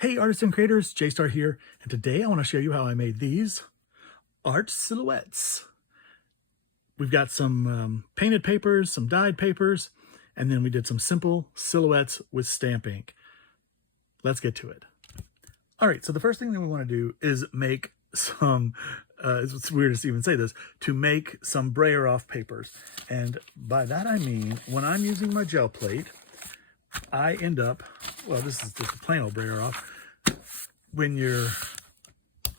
Hey artists and creators, J-Star here, and today I want to show you how I made these art silhouettes. We've got some painted papers, some dyed papers, and then we did some simple silhouettes with stamp ink. Let's get to it. All right, so the first thing that we want to do is make some, it's weird to even say this, to make some brayer off papers. And by that I mean, when I'm using my gel plate, I end up, well, this is just a plain old brayer off. When you're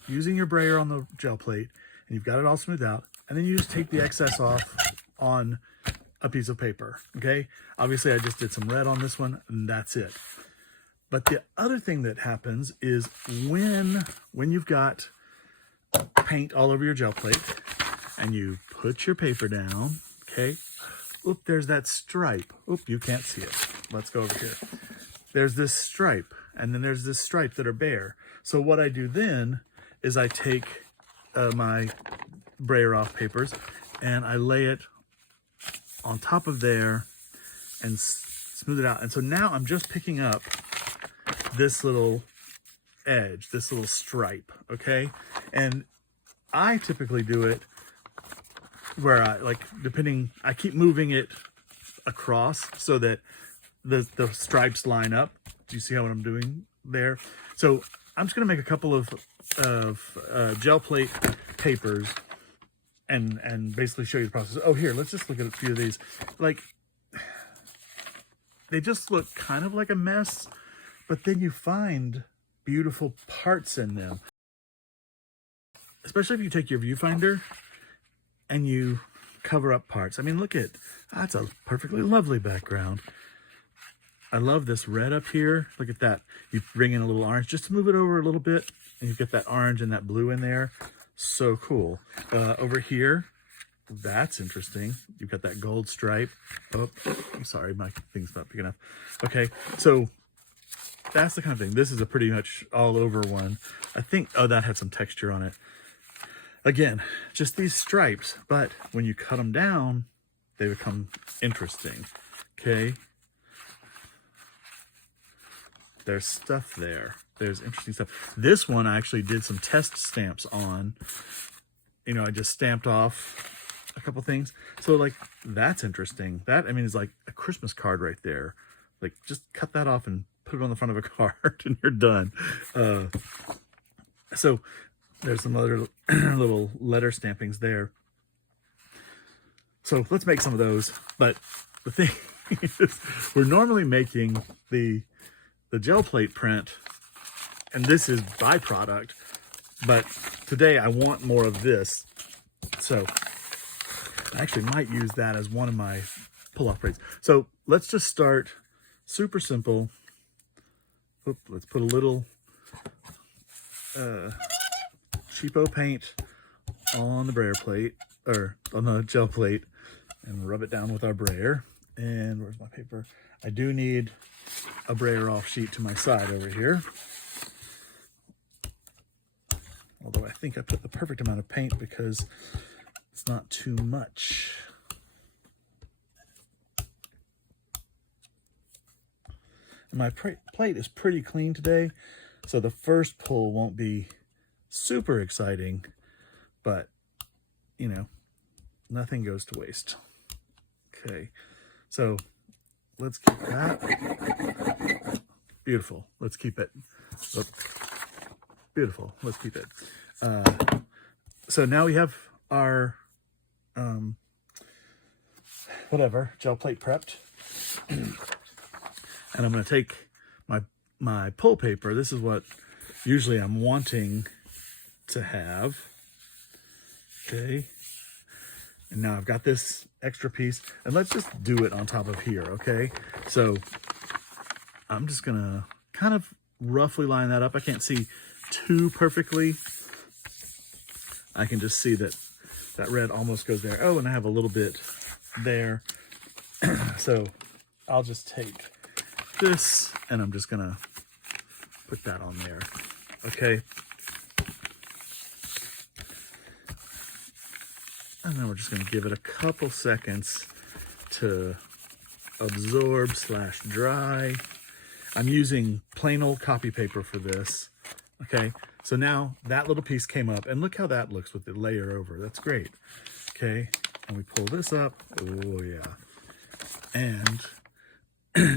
using your brayer on the gel plate and you've got it all smoothed out, and then you just take the excess off on a piece of paper, okay? Obviously, I just did some red on this one, and that's it. But the other thing that happens is when you've got paint all over your gel plate and you put your paper down, okay? Oop, there's that stripe. Oop, you can't see it. Let's go over here. There's this stripe, and then there's this stripe that are bare. So what I do then is I take my brayer off papers and I lay it on top of there and smooth it out. And so now I'm just picking up this little edge, this little stripe, okay? And I typically do it where I keep moving it across so that the stripes line up. Do you see how what I'm doing there? So I'm just gonna make a couple of gel plate papers and basically show you the process. Oh, here, let's just look at a few of these. Like, they just look kind of like a mess, but then you find beautiful parts in them. Especially if you take your viewfinder and you cover up parts. I mean, look at, that's a perfectly lovely background. I love this red up here. Look at that. You bring in a little orange just to move it over a little bit, and you've got that orange and that blue in there. So cool. Over here, that's interesting. You've got that gold stripe. Oh, I'm sorry, my thing's not big enough. Okay, so that's the kind of thing. This is a pretty much all over one. I think, oh, that had some texture on it. Again, just these stripes, but when you cut them down, they become interesting, okay? There's stuff there. There's interesting stuff. This one I actually did some test stamps on. You know, I just stamped off a couple things. So, like, that's interesting. That, I mean, is like a Christmas card right there. Like, just cut that off and put it on the front of a card and you're done. So there's some other little letter stampings there. So let's make some of those. But the thing is, we're normally making the gel plate print, and this is byproduct, but today I want more of this. So I actually might use that as one of my pull-off braids. So let's just start super simple. Oop, let's put a little cheapo paint on the brayer plate, or on the gel plate, and rub it down with our brayer. And where's my paper? I do need a brayer off sheet to my side over here. Although I think I put the perfect amount of paint because it's not too much. And my plate is pretty clean today, so the first pull won't be super exciting, but, you know, nothing goes to waste. Okay, so let's keep that. Beautiful. Let's keep it. Oh, beautiful. Let's keep it. So now we have our, whatever, gel plate prepped. And I'm going to take my pull paper. This is what usually I'm wanting to have. Okay. And now I've got this extra piece, and let's just do it on top of here, okay? So I'm just gonna kind of roughly line that up. I can't see too perfectly. I can just see that that red almost goes there. Oh, and I have a little bit there. So I'll just take this, and I'm just gonna put that on there, okay? And then we're just going to give it a couple seconds to absorb / dry. I'm using plain old copy paper for this. Okay, so now that little piece came up, and look how that looks with the layer over. That's great. Okay, and we pull this up. Oh yeah. And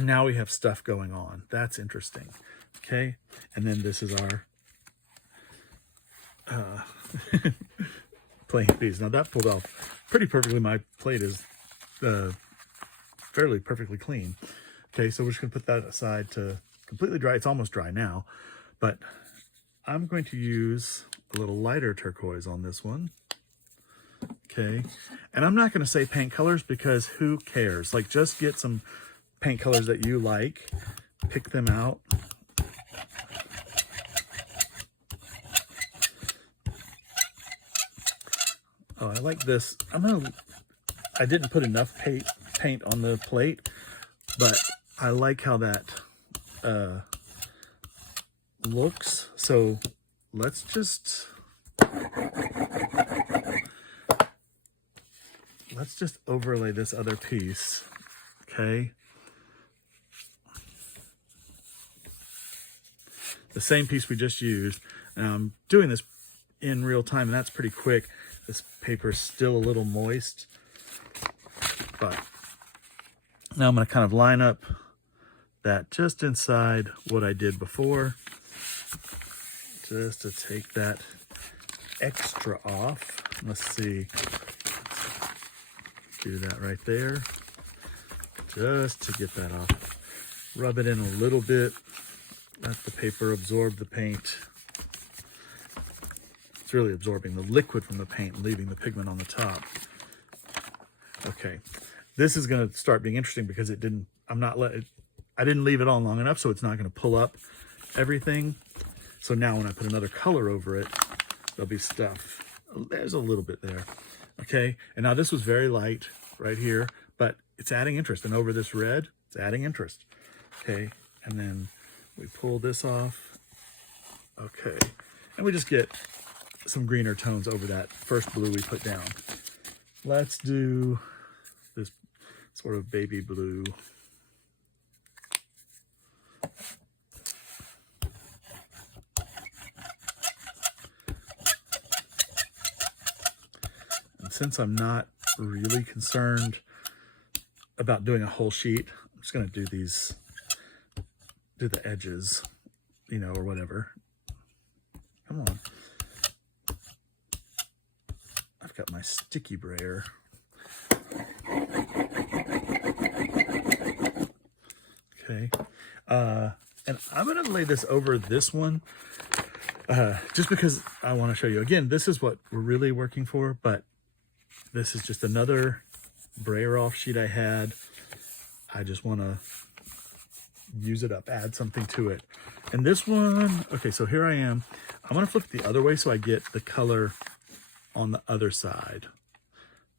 now we have stuff going on. That's interesting. Okay, and then this is our plain piece. Now that pulled off pretty perfectly. My plate is fairly perfectly clean. Okay, so we're just gonna put that aside to completely dry. It's almost dry now, but I'm going to use a little lighter turquoise on this one. Okay, and I'm not going to say paint colors because who cares? Like, just get some paint colors that you like, pick them out. Oh, I like this. I didn't put enough paint on the plate, but I like how that looks. So let's just overlay this other piece. Okay, the same piece we just used. Now I'm doing this in real time, and that's pretty quick. This paper's still a little moist, but now I'm going to kind of line up that just inside what I did before, just to take that extra off. Let's see, do that right there, just to get that off. Rub it in a little bit, let the paper absorb the paint. It's really absorbing the liquid from the paint and leaving the pigment on the top. Okay, this is going to start being interesting because I didn't leave it on long enough, so it's not going to pull up everything. So now when I put another color over it, there'll be stuff. There's a little bit there. Okay, and now this was very light right here, but it's adding interest. And over this red, it's adding interest. Okay, and then we pull this off. Okay, and we just get some greener tones over that first blue we put down. Let's do this sort of baby blue. And since I'm not really concerned about doing a whole sheet, I'm just going to do the edges, you know, or whatever. Come on. I've got my sticky brayer. Okay. And I'm going to lay this over this one just because I want to show you. Again, this is what we're really working for, but this is just another brayer off sheet I had. I just want to use it up, add something to it. And this one, okay, so here I am. I'm going to flip it the other way so I get the color on the other side,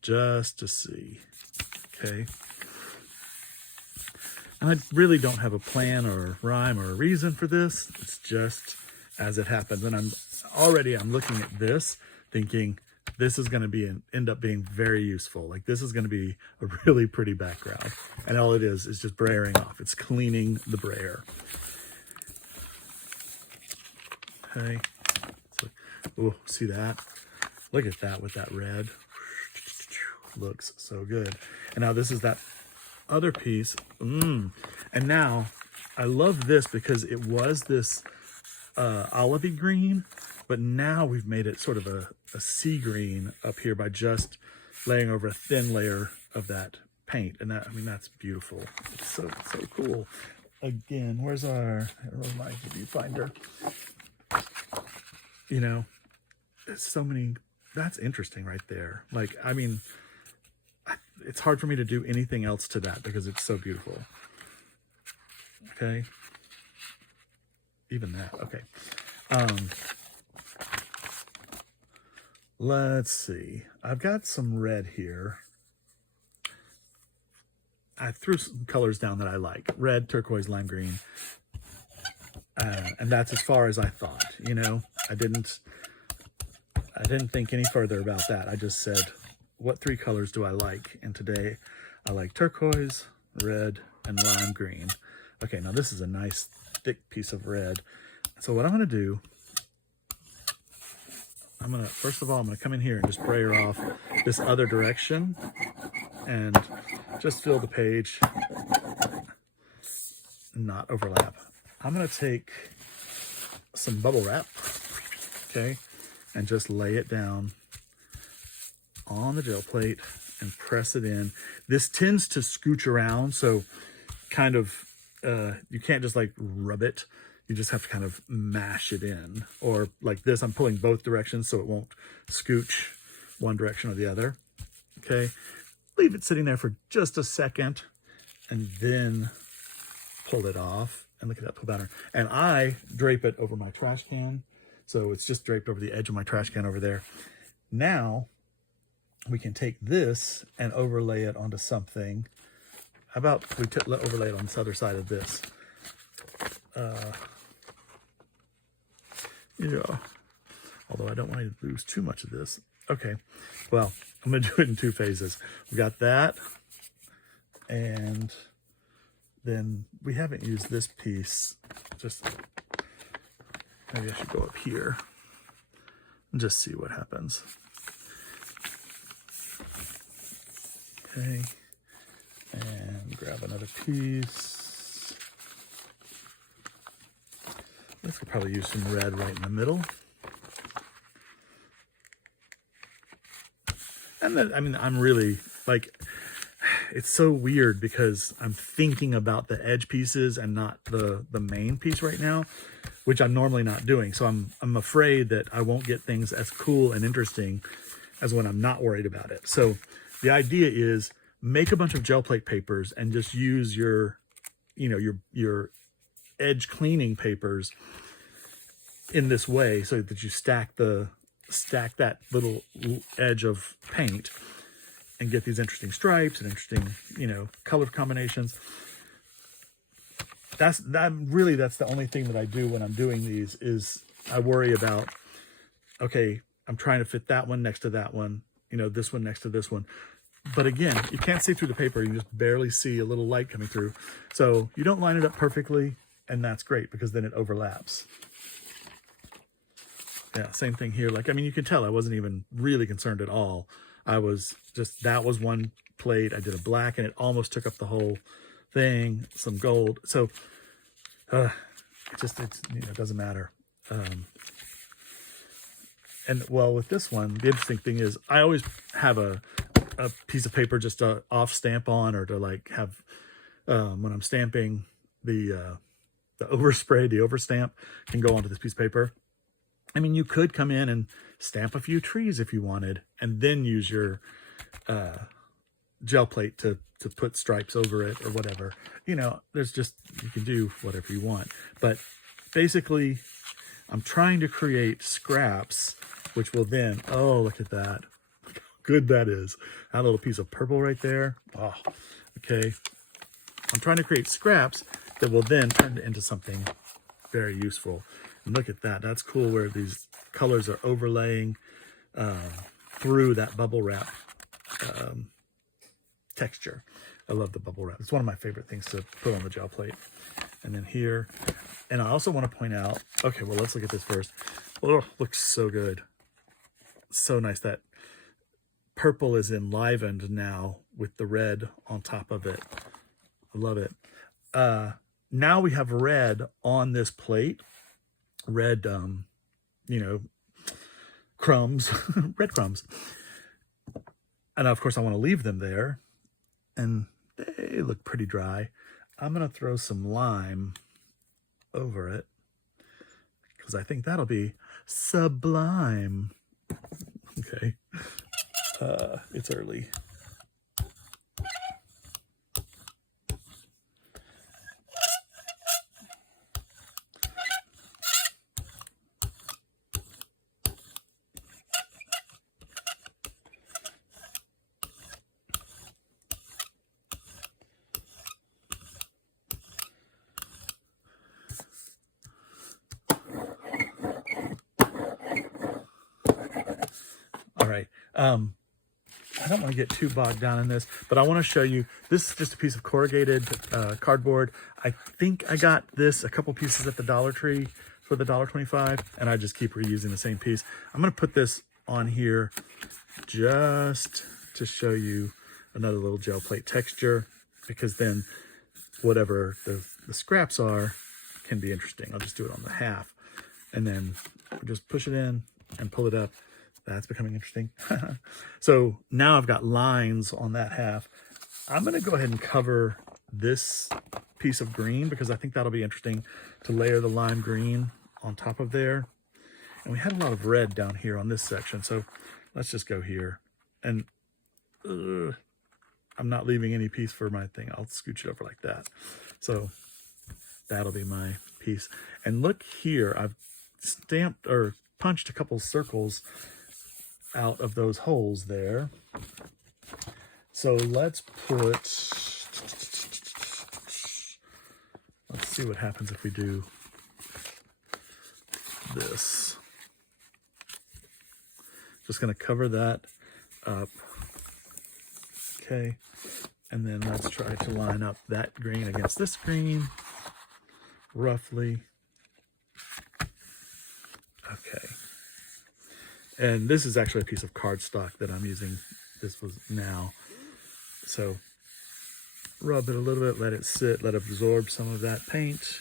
just to see. Okay. And I really don't have a plan or a rhyme or a reason for this. It's just as it happens. And I'm looking at this thinking this is going to end up being very useful. Like, this is going to be a really pretty background. And all it is just brayering off. It's cleaning the brayer. Okay. So, oh, see that? Look at that with that red. Looks so good. And now this is that other piece. And now I love this because it was this olivey green, but now we've made it sort of a sea green up here by just laying over a thin layer of that paint. And that, I mean, that's beautiful. It's so cool. Again, where's my viewfinder? You know, there's so many. That's interesting right there. Like, I mean, it's hard for me to do anything else to that because it's so beautiful. Okay. Even that. Okay. Let's see. I've got some red here. I threw some colors down that I like. Red, turquoise, lime green. And that's as far as I thought, you know. I didn't think any further about that. I just said, what three colors do I like? And today I like turquoise, red, and lime green. Okay, now this is a nice thick piece of red. So what I'm going to do, first of all, I'm going to come in here and just brayer off this other direction and just fill the page, not overlap. I'm going to take some bubble wrap, okay, and just lay it down on the gel plate and press it in. This tends to scooch around, so kind of, you can't just like rub it. You just have to kind of mash it in. Or like this, I'm pulling both directions so it won't scooch one direction or the other. Okay, leave it sitting there for just a second and then pull it off. And look at that pull pattern. And I drape it over my trash can. So it's just draped over the edge of my trash can over there. Now we can take this and overlay it onto something. How about we overlay it on this other side of this? Yeah, although I don't want to lose too much of this. Okay, well, I'm going to do it in 2 phases. We got that, and then we haven't used this piece. Just maybe I should go up here and just see what happens. Okay, and grab another piece. This could probably use some red right in the middle. And then, I mean, I'm really like, it's so weird because I'm thinking about the edge pieces and not the main piece right now, which I'm normally not doing. So I'm afraid that I won't get things as cool and interesting as when I'm not worried about it. So the idea is make a bunch of gel plate papers and just use your, you know, your edge cleaning papers in this way so that you stack that little edge of paint and get these interesting stripes and interesting, you know, color combinations. That's the only thing that I do when I'm doing these is I worry about, okay, I'm trying to fit that one next to that one, you know, this one next to this one. But again, you can't see through the paper. You just barely see a little light coming through. So you don't line it up perfectly, and that's great because then it overlaps. Yeah, same thing here. Like, I mean, you can tell I wasn't even really concerned at all. I was just, that was one plate. I did a black and it almost took up the whole thing, some gold. So it you know, it doesn't matter. And well, with this one, the interesting thing is I always have a piece of paper just to off stamp on, or to like have, when I'm stamping, the overspray, the overstamp can go onto this piece of paper. I mean, you could come in and stamp a few trees if you wanted, and then use your gel plate to put stripes over it or whatever. You know, there's just, you can do whatever you want. But basically, I'm trying to create scraps, which will then, oh, look at that. Look how good that is. That little piece of purple right there. Oh, okay. I'm trying to create scraps that will then turn into something very useful. And look at that. That's cool where these colors are overlaying through that bubble wrap texture. I love the bubble wrap. It's one of my favorite things to put on the gel plate. And then here, and I also want to point out, okay, well, let's look at this first. Oh, looks so good. So nice. That purple is enlivened now with the red on top of it. I love it. Now we have red on this plate. Red, you know, crumbs, breadcrumbs. And of course I want to leave them there, and they look pretty dry. I'm going to throw some lime over it because I think that'll be sublime. Okay. It's early. All right. I don't want to get too bogged down in this, but I want to show you, this is just a piece of corrugated cardboard. I think I got this, a couple pieces at the Dollar Tree for the $1.25, and I just keep reusing the same piece. I'm going to put this on here just to show you another little gel plate texture, because then whatever the scraps are can be interesting. I'll just do it on the half, and then just push it in and pull it up. That's becoming interesting. So now I've got lines on that half. I'm going to go ahead and cover this piece of green because I think that'll be interesting to layer the lime green on top of there. And we had a lot of red down here on this section. So let's just go here. And I'm not leaving any piece for my thing. I'll scooch it over like that. So that'll be my piece. And look here, I've stamped or punched a couple circles out of those holes there. So let's see what happens if we do this. Just going to cover that up. Okay. And then let's try to line up that green against this green, roughly. Okay. And this is actually a piece of cardstock that I'm using. This was now. So rub it a little bit, let it sit, let it absorb some of that paint.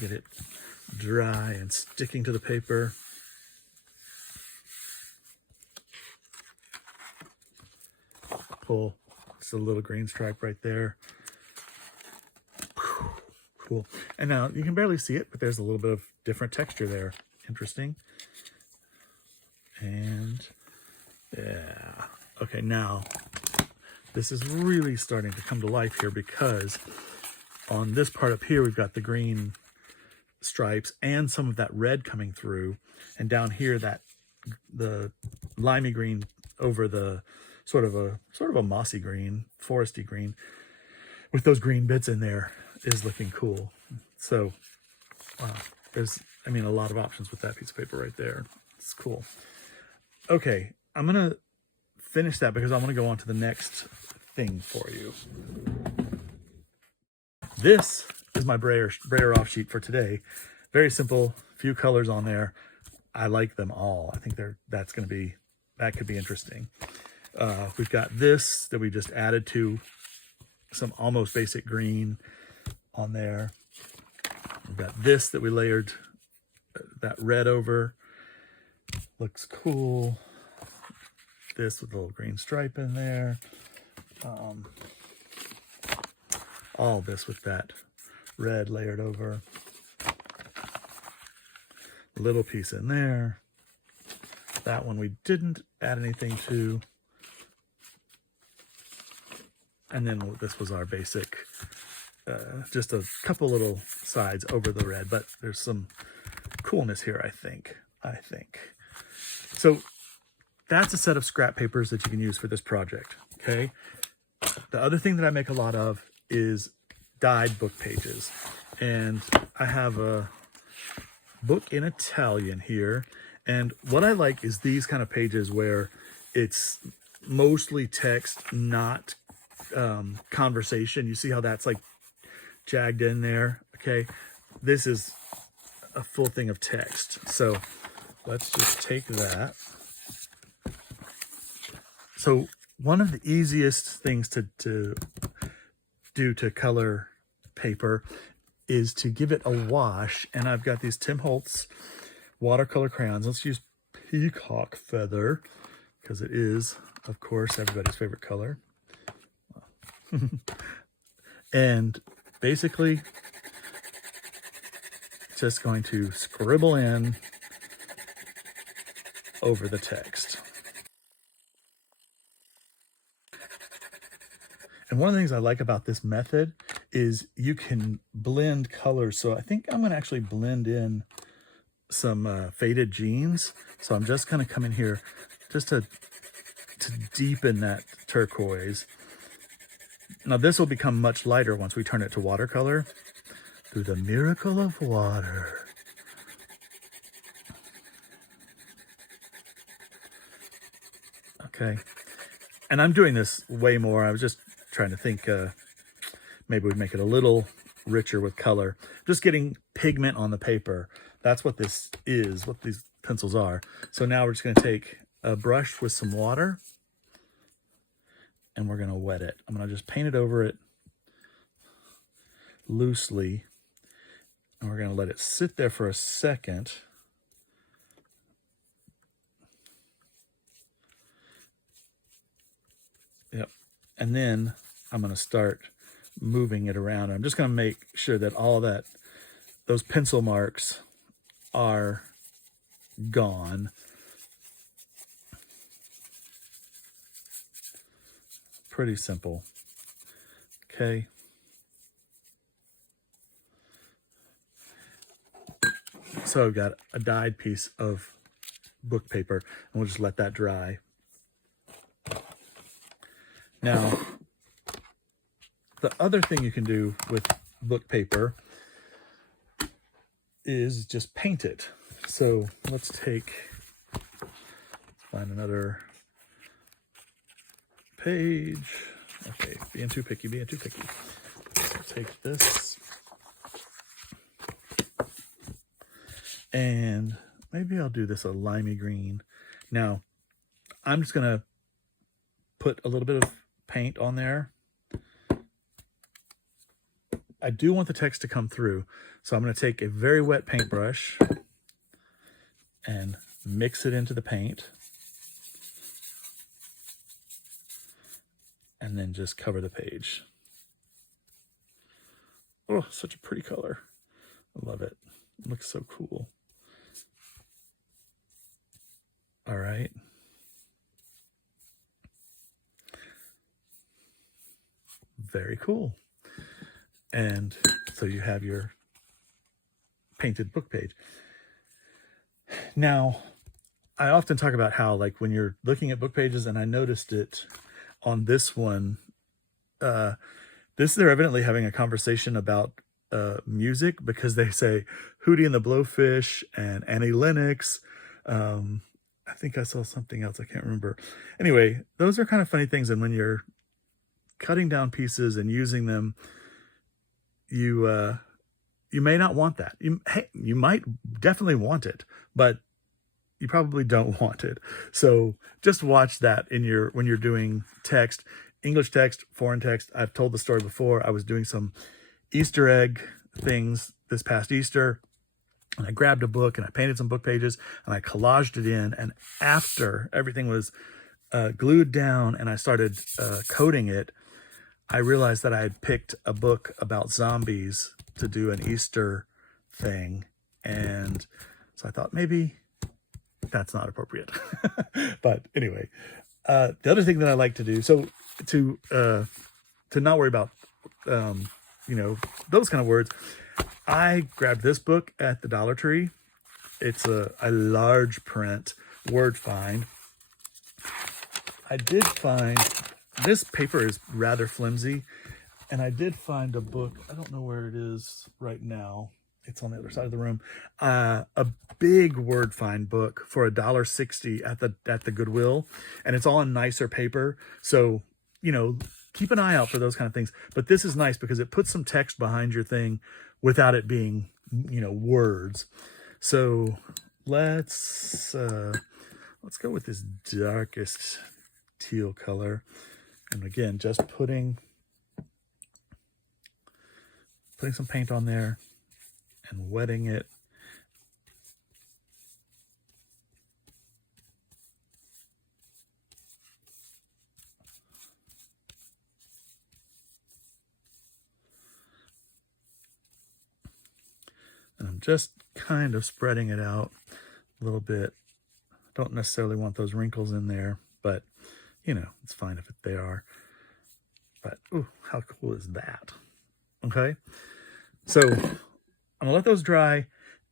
Get it dry and sticking to the paper. Pull. It's a little green stripe right there. Cool. And now you can barely see it, but there's a little bit of different texture there. Interesting. And yeah. Okay, now this is really starting to come to life here, because on this part up here, we've got the green stripes and some of that red coming through. And down here, the limey green over the sort of a mossy green, foresty green with those green bits in there is looking cool. So wow, there's, I mean, a lot of options with that piece of paper right there. It's cool. Okay, I'm gonna finish that because I want to go on to the next thing for you. This is my brayer off sheet for today. Very simple, few colors on there. I like them all. I think that could be interesting. We've got this that we just added to some almost basic green on there. We've got this that we layered that red over. Looks cool. This with a little green stripe in there. All this with that red layered over. Little piece in there. That one we didn't add anything to. And then this was our basic, just a couple little sides over the red, but there's some coolness here, I think. So that's a set of scrap papers that you can use for this project, okay? The other thing that I make a lot of is dyed book pages. And I have a book in Italian here. And what I like is these kind of pages where it's mostly text, not conversation. You see how that's like jagged in there, okay? This is a full thing of text. So let's just take that. So one of the easiest things to do to color paper is to give it a wash. And I've got these Tim Holtz watercolor crayons. Let's use peacock feather because it is, of course, everybody's favorite color. And basically just going to scribble in over the text. And one of the things I like about this method is you can blend colors. So I think I'm going to actually blend in some faded jeans. So I'm just going to come in here just to deepen that turquoise. Now this will become much lighter once we turn it to watercolor through the miracle of water. Okay. And I'm doing this way more. I was just trying to think, maybe we'd make it a little richer with color. Just getting pigment on the paper. That's what this is, what these pencils are. So now we're just going to take a brush with some water and we're going to wet it. I'm going to just paint it over it loosely. And we're going to let it sit there for a second. Yep. And then I'm going to start moving it around. I'm just going to make sure that all that, those pencil marks are gone. Pretty simple. Okay. So I've got a dyed piece of book paper, and we'll just let that dry. Now, the other thing you can do with book paper is just paint it. So let's find another page. Okay, being too picky, being too picky. So take this. And maybe I'll do this a limey green. Now, I'm just going to put a little bit of paint on there. I do want the text to come through. So I'm going to take a very wet paintbrush and mix it into the paint. And then just cover the page. Oh, such a pretty color. I love it. It looks so cool. All right. Very cool. And so you have your painted book page. Now, I often talk about how, like, when you're looking at book pages, and I noticed it on this one, they're evidently having a conversation about music, because they say Hootie and the Blowfish and Annie Lennox. I think I saw something else. I can't remember. Anyway, those are kind of funny things. And when you're cutting down pieces and using them, you may not want that. You might definitely want it, but you probably don't want it. So just watch that when you're doing text, English text, foreign text. I've told the story before. I was doing some Easter egg things this past Easter, and I grabbed a book and I painted some book pages and I collaged it in. And after everything was glued down and I started coding it, I realized that I had picked a book about zombies to do an Easter thing. And so I thought maybe that's not appropriate. But anyway, the other thing that I like to do, so to not worry about, those kind of words, I grabbed this book at the Dollar Tree. It's a large print word find. I did find, this paper is rather flimsy, and I did find a book. I don't know where it is right now. It's on the other side of the room. A big word find book for $1.60 at the Goodwill, and it's all in nicer paper. So, keep an eye out for those kind of things. But this is nice because it puts some text behind your thing without it being, words. So let's go with this darkest teal color. And again, just putting some paint on there and wetting it. And I'm just kind of spreading it out a little bit. Don't necessarily want those wrinkles in there, but it's fine if they are. But ooh, how cool is that? Okay. So I'm gonna let those dry,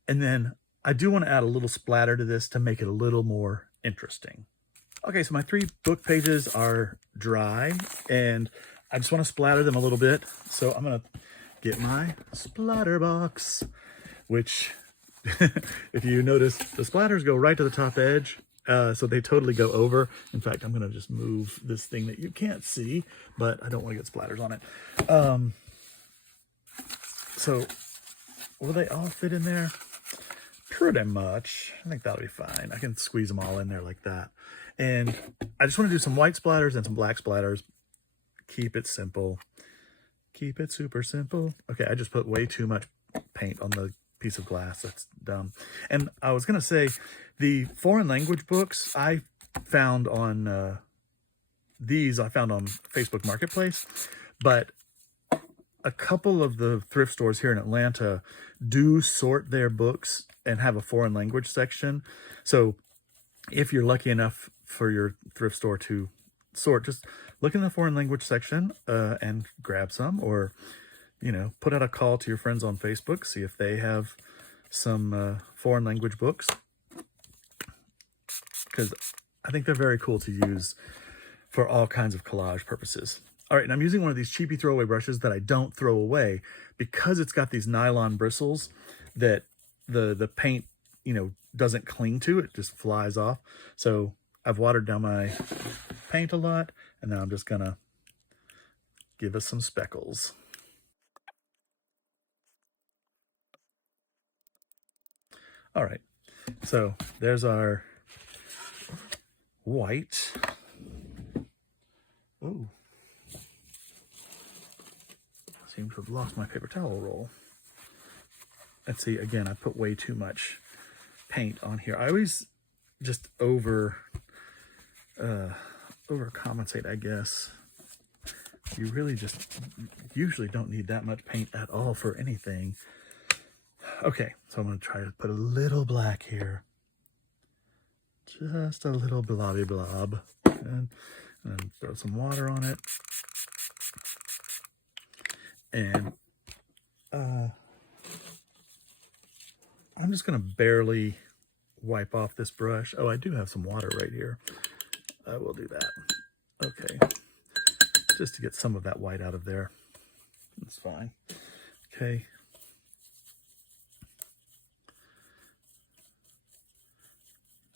and then I do want to add a little splatter to this to make it a little more interesting. Okay, so my 3 book pages are dry, and I just want to splatter them a little bit. So I'm gonna get my splatter box, which if you notice, the splatters go right to the top edge, so they totally go over. In fact, I'm gonna just move this thing that you can't see, but I don't want to get splatters on it. So will they all fit in there? Pretty much. I think that'll be fine. I can squeeze them all in there like that. And I just want to do some white splatters and some black splatters. Keep it simple. Keep it super simple. Okay, I just put way too much paint on the piece of glass. That's dumb. And I was going to say, the foreign language books I found on I found on Facebook Marketplace, but a couple of the thrift stores here in Atlanta do sort their books and have a foreign language section. So if you're lucky enough for your thrift store to sort, just look in the foreign language section and grab some, or, you know, put out a call to your friends on Facebook, see if they have some foreign language books, because I think they're very cool to use for all kinds of collage purposes. All right, and I'm using one of these cheapy throwaway brushes that I don't throw away because it's got these nylon bristles that the paint, you know, doesn't cling to. It just flies off. So I've watered down my paint a lot, and now I'm just gonna give us some speckles. All right, so there's our white. Oh. Seem to have lost my paper towel roll. Let's see, again, I put way too much paint on here. I always just overcompensate, I guess. You really just usually don't need that much paint at all for anything. Okay, so I'm gonna try to put a little black here. Just a little blobby blob. And throw some water on it. And I'm just going to barely wipe off this brush. Oh, I do have some water right here. I will do that. Okay. Just to get some of that white out of there. That's fine. Okay.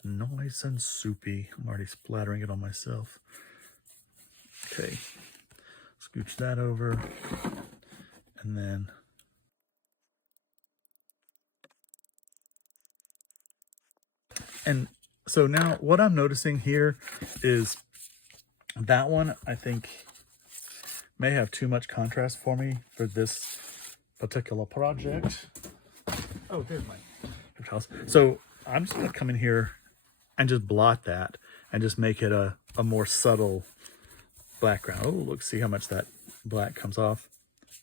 Nice and soupy. I'm already splattering it on myself. Okay. Scooch that over. And then so now what I'm noticing here is that one I think may have too much contrast for me for this particular project. Oh, there's my paper towels. So I'm just gonna come in here and just blot that and just make it a more subtle background. Oh, look, see how much that black comes off.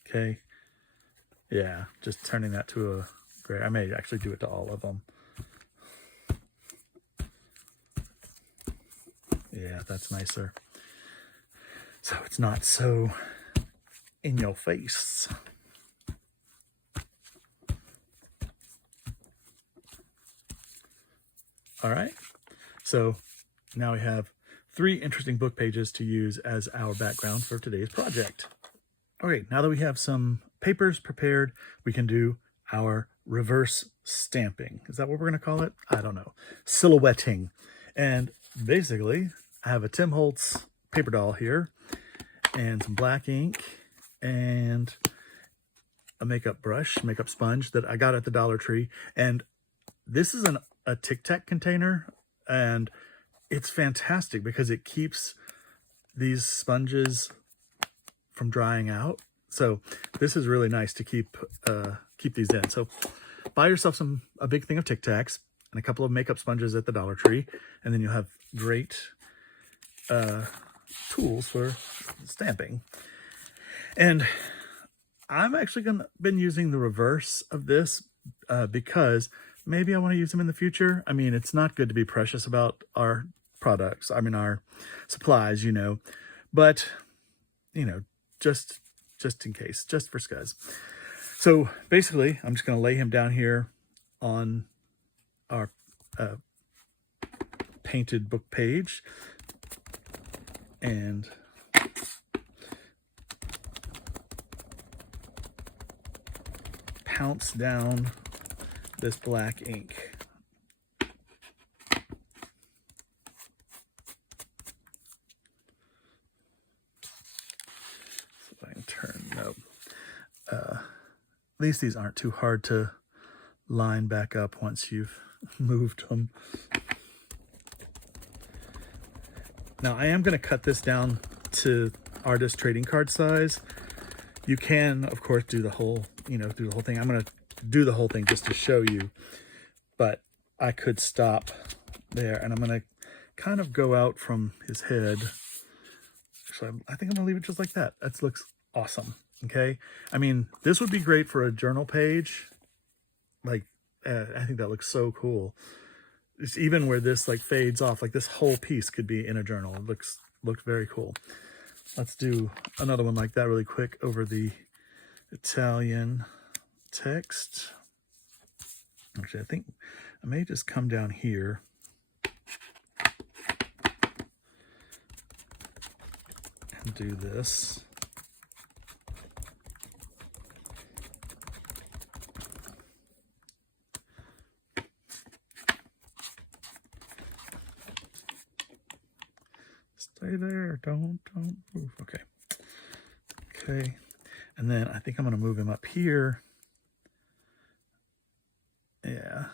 Okay. Yeah, just turning that to a gray. I may actually do it to all of them. Yeah, that's nicer. So it's not so in your face. All right, so now we have 3 interesting book pages to use as our background for today's project. All right, now that we have some papers prepared, we can do our reverse stamping. Is that what we're gonna call it? I don't know. Silhouetting. And basically, I have a Tim Holtz paper doll here and some black ink and a makeup brush, makeup sponge that I got at the Dollar Tree. And this is a Tic Tac container, and it's fantastic because it keeps these sponges from drying out. So this is really nice to keep these in. So buy yourself a big thing of Tic Tacs and a couple of makeup sponges at the Dollar Tree, and then you'll have great tools for stamping. And I'm actually been using the reverse of this because maybe I want to use them in the future. I mean, it's not good to be precious about our products. I mean, our supplies, you know, but you know, just in case, just for scuzz. So basically, I'm just going to lay him down here on our painted book page and pounce down this black ink. At least these aren't too hard to line back up once you've moved them. Now I am going to cut this down to artist trading card size. You can, of course, do the whole, do the whole thing. I'm going to do the whole thing just to show you, but I could stop there, and I'm going to kind of go out from his head. Actually, I think I'm going to leave it just like that. That looks awesome. Okay. I mean, this would be great for a journal page. Like, I think that looks so cool. It's even where this like fades off, like this whole piece could be in a journal. It looks very cool. Let's do another one like that really quick over the Italian text. Actually, I think I may just come down here. And do this. Stay there, don't move. Okay, and then I think I'm going to move him up here. Yeah,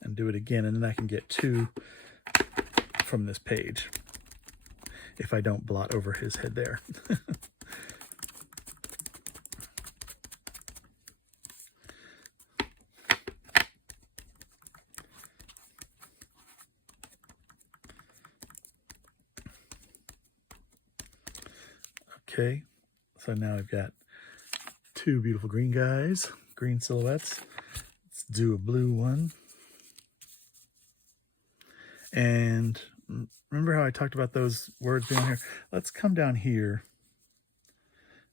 and do it again, and then I can get 2 from this page if I don't blot over his head there. Okay, so now I've got 2 beautiful green guys, green silhouettes. Let's do a blue one. And remember how I talked about those words being here? Let's come down here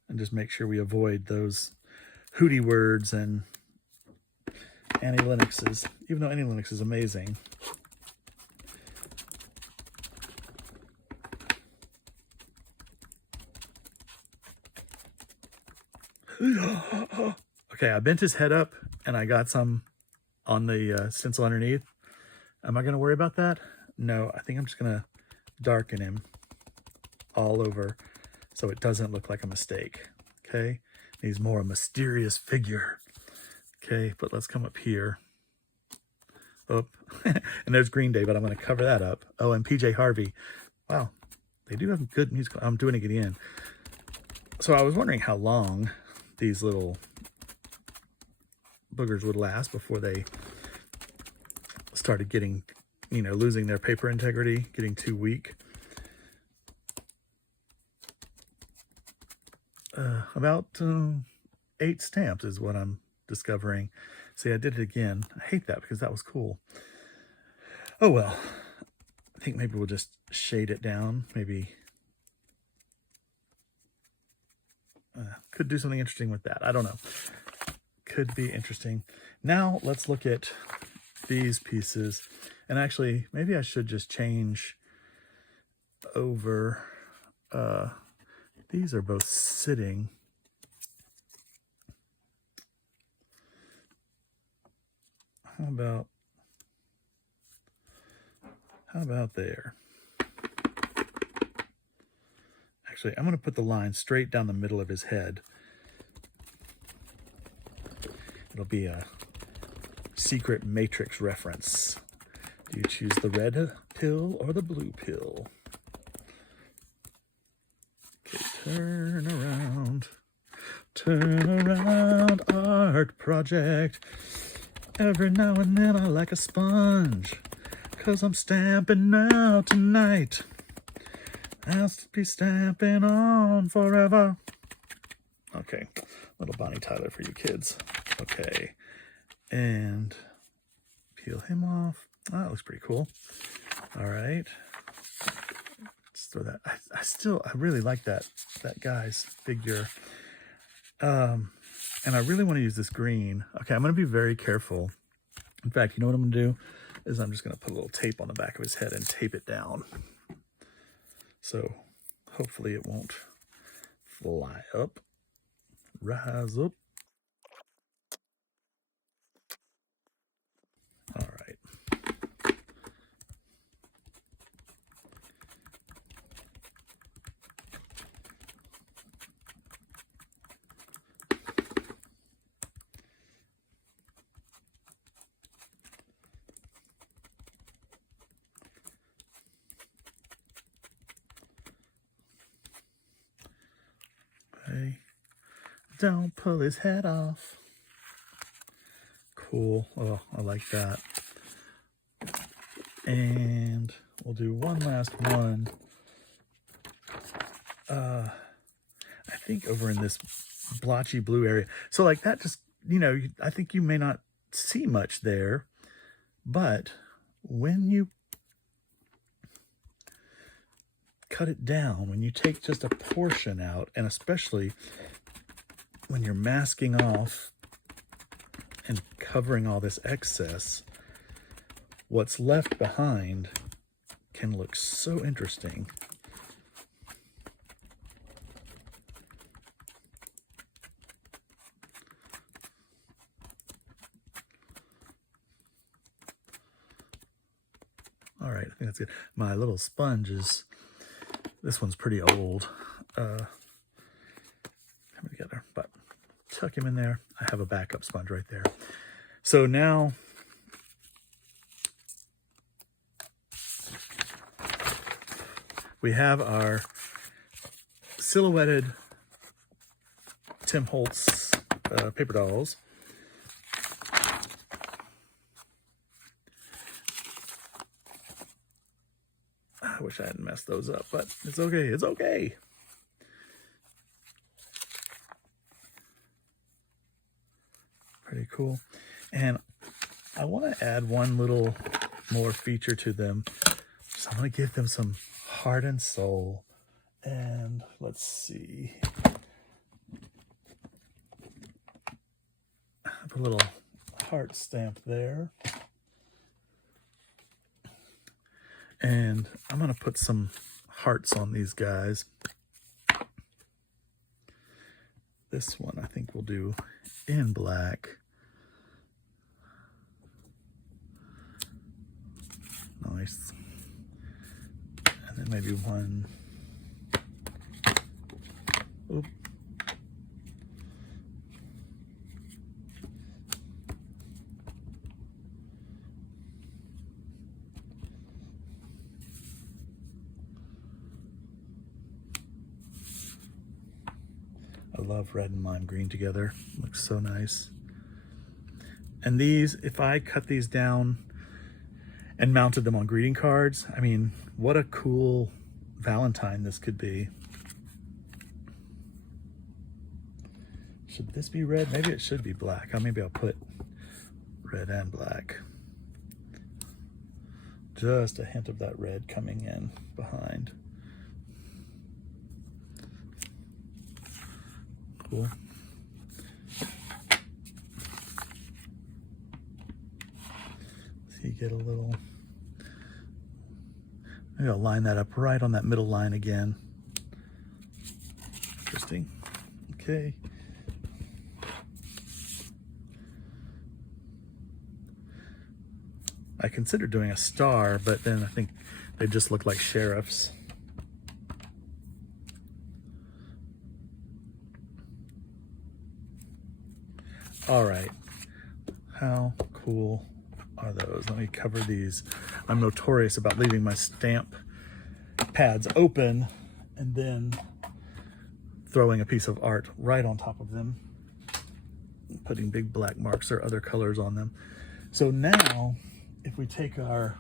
and just make sure we avoid those hootie words and Annie Lennox's, even though Annie Lennox is amazing. Okay, I bent his head up and I got some on the stencil underneath. Am I going to worry about that? No, I think I'm just going to darken him all over so it doesn't look like a mistake. Okay, he's more a mysterious figure. Okay, but let's come up here. Oh, and there's Green Day, but I'm going to cover that up. Oh, and PJ Harvey. Wow, they do have good music. I'm doing it again. So I was wondering how long these little boogers would last before they started getting, losing their paper integrity, getting too weak. About 8 stamps is what I'm discovering. See, I did it again. I hate that because that was cool. Oh well, I think maybe we'll just shade it down. Maybe could do something interesting with that. I don't know. Could be interesting. Now let's look at these pieces. And actually, maybe I should just change over. These are both sitting. How about there? Actually, I'm going to put the line straight down the middle of his head. It'll be a secret matrix reference. Do you choose the red pill or the blue pill? Okay, turn around, art project. Every now and then I like a sponge, 'cause I'm stamping now tonight. I'll be stamping on forever. Okay, little Bonnie Tyler for you kids. Okay, and peel him off. Oh, that looks pretty cool. All right, let's throw that. I really like that guy's figure. And I really want to use this green. Okay, I'm going to be very careful. In fact, you know what I'm going to do is I'm just going to put a little tape on the back of his head and tape it down. So hopefully it won't fly up. Rise up. All right. Okay. Don't pull his head off. Cool. Oh, I like that. And we'll do one last one. I think over in this blotchy blue area. So like that just, you know, I think you may not see much there, but when you cut it down, when you take just a portion out, and especially when you're masking off and covering all this excess, what's left behind can look so interesting. All right, I think that's good. My little sponge is, this one's pretty old. Coming together, but tuck him in there. I have a backup sponge right there. So now we have our silhouetted Tim Holtz paper dolls. I wish I hadn't messed those up, but it's okay. It's okay. Pretty cool. And I want to add one little more feature to them. So I want to give them some heart and soul. And let's see. Have a little heart stamp there. And I'm going to put some hearts on these guys. This one I think we'll do in black. Nice. And then maybe one. Oop. I love red and lime green together. Looks so nice. And these, if I cut these down and mounted them on greeting cards, I mean, what a cool Valentine this could be. Should this be red? Maybe it should be black. Maybe I'll put red and black. Just a hint of that red coming in behind. Cool. So you get a little, maybe I'll line that up right on that middle line again. Interesting. Okay. I considered doing a star, but then I think they just look like sheriffs. All right, how cool are those? Let me cover these. I'm notorious about leaving my stamp pads open and then throwing a piece of art right on top of them, putting big black marks or other colors on them. So now, if we take our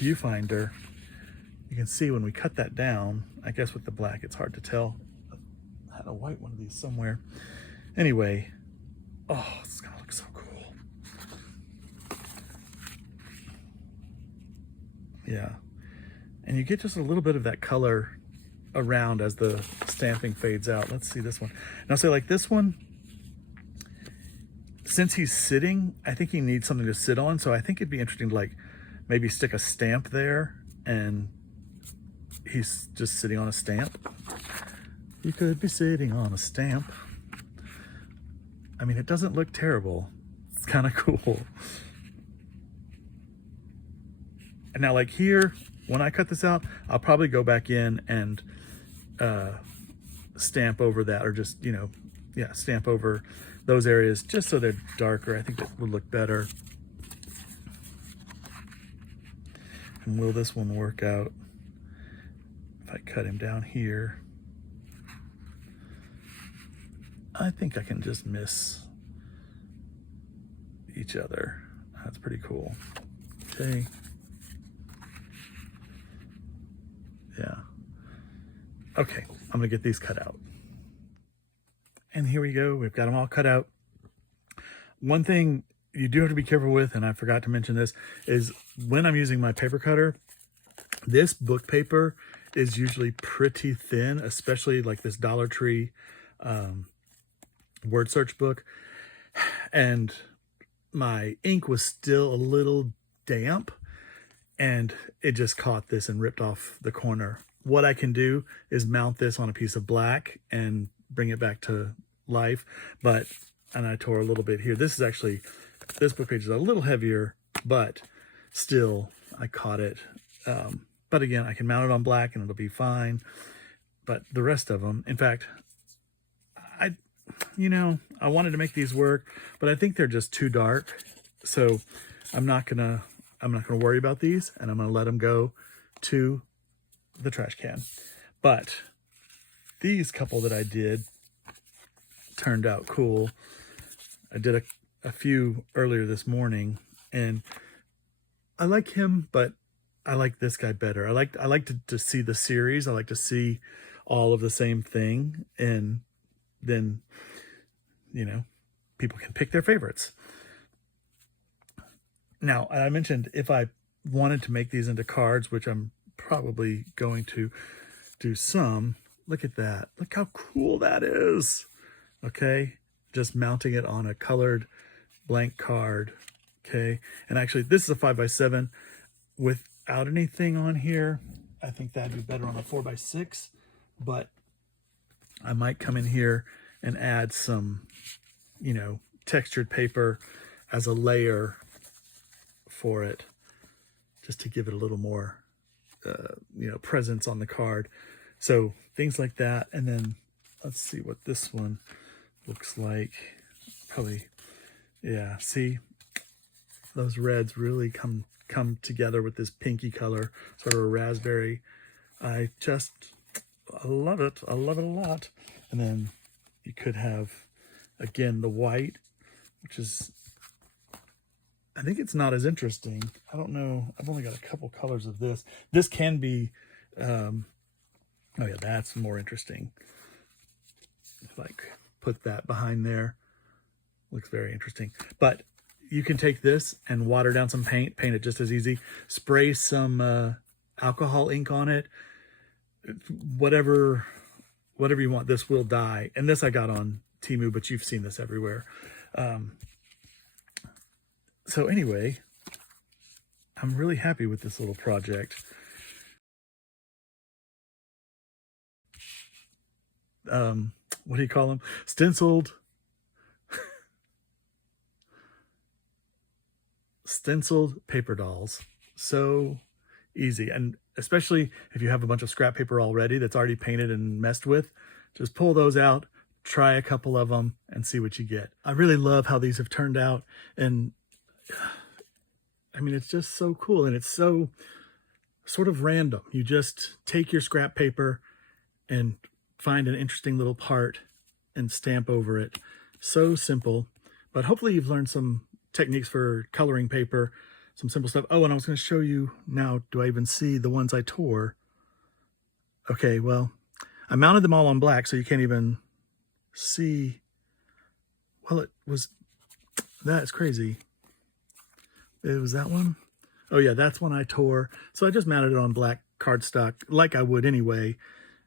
viewfinder, you can see when we cut that down, I guess with the black, it's hard to tell. I had a white one of these somewhere. Anyway, oh, it's gonna look so cool. Yeah, and you get just a little bit of that color around as the stamping fades out. Let's see this one. Now, say like this one, since he's sitting, I think he needs something to sit on. So I think it'd be interesting to like maybe stick a stamp there and he's just sitting on a stamp. You could be sitting on a stamp. I mean, it doesn't look terrible. It's kind of cool. And now like here, when I cut this out, I'll probably go back in and stamp over that, or just, you know, yeah, stamp over those areas just so they're darker. I think that would look better. And will this one work out if I cut him down here? I think I can just miss each other. That's pretty cool. Okay. Yeah. Okay, I'm gonna get these cut out. And here we go, we've got them all cut out. One thing you do have to be careful with, and I forgot to mention this, is when I'm using my paper cutter, this book paper is usually pretty thin, especially like this Dollar Tree word search book. And my ink was still a little damp, and it just caught this and ripped off the corner. What I can do is mount this on a piece of black and bring it back to life. And I tore a little bit here. This is actually, this book page is a little heavier, but still I caught it. But again, I can mount it on black and it'll be fine. But the rest of them, in fact, I wanted to make these work, but I think they're just too dark. So I'm not gonna worry about these, and I'm gonna let them go to the trash can. But these couple that I did turned out cool. I did a few earlier this morning, and I like him, but I like this guy better. I like to see the series. I like to see all of the same thing, and then, people can pick their favorites. Now, I mentioned if I wanted to make these into cards, which I'm probably going to do some. Look at that. Look how cool that is. Okay, just mounting it on a colored blank card. Okay, and actually this is a 5x7 without anything on here. I think that'd be better on a 4x6, but I might come in here and add some, textured paper as a layer for it, just to give it a little more, presence on the card. So things like that. And then let's see what this one looks like. Probably, yeah, see, those reds really come together with this pinky color, sort of a raspberry. I love it. I love it a lot. And then you could have, again, the white, which is, I think it's not as interesting. I don't know. I've only got a couple colors of this. This can be, oh yeah, that's more interesting. Like, put that behind there. Looks very interesting. But you can take this and water down some paint it just as easy. Spray some alcohol ink on it. Whatever you want. This will dye. And this I got on Temu, but you've seen this everywhere. So anyway, I'm really happy with this little project. What do you call them? Stenciled paper dolls. So easy. And especially if you have a bunch of scrap paper already that's already painted and messed with, just pull those out, try a couple of them, and see what you get. I really love how these have turned out. And I mean, it's just so cool. And it's so sort of random. You just take your scrap paper and find an interesting little part and stamp over it. So simple. But hopefully you've learned some techniques for coloring paper, some simple stuff. Oh, and I was going to show you now. Do I even see the ones I tore? Okay, well, I mounted them all on black, so you can't even see. Well, that's crazy. It was that one. Oh yeah, that's one I tore. So I just mounted it on black cardstock like I would anyway,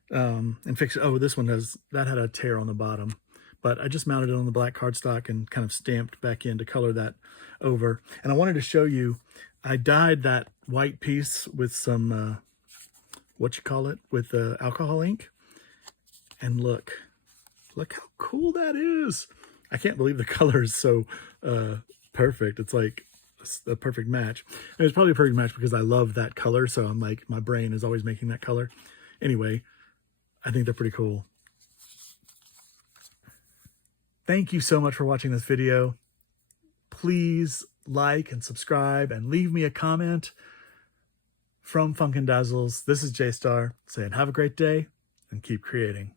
and fix it. Oh, this one that had a tear on the bottom. But I just mounted it on the black cardstock and kind of stamped back in to color that over. And I wanted to show you, I dyed that white piece with some, with alcohol ink. And look how cool that is. I can't believe the color is so perfect. It's like a perfect match. And it's probably a perfect match because I love that color. So I'm like, my brain is always making that color. Anyway, I think they're pretty cool. Thank you so much for watching this video. Please like and subscribe and leave me a comment. From Funkin' Dazzles, this is J-Star saying have a great day and keep creating.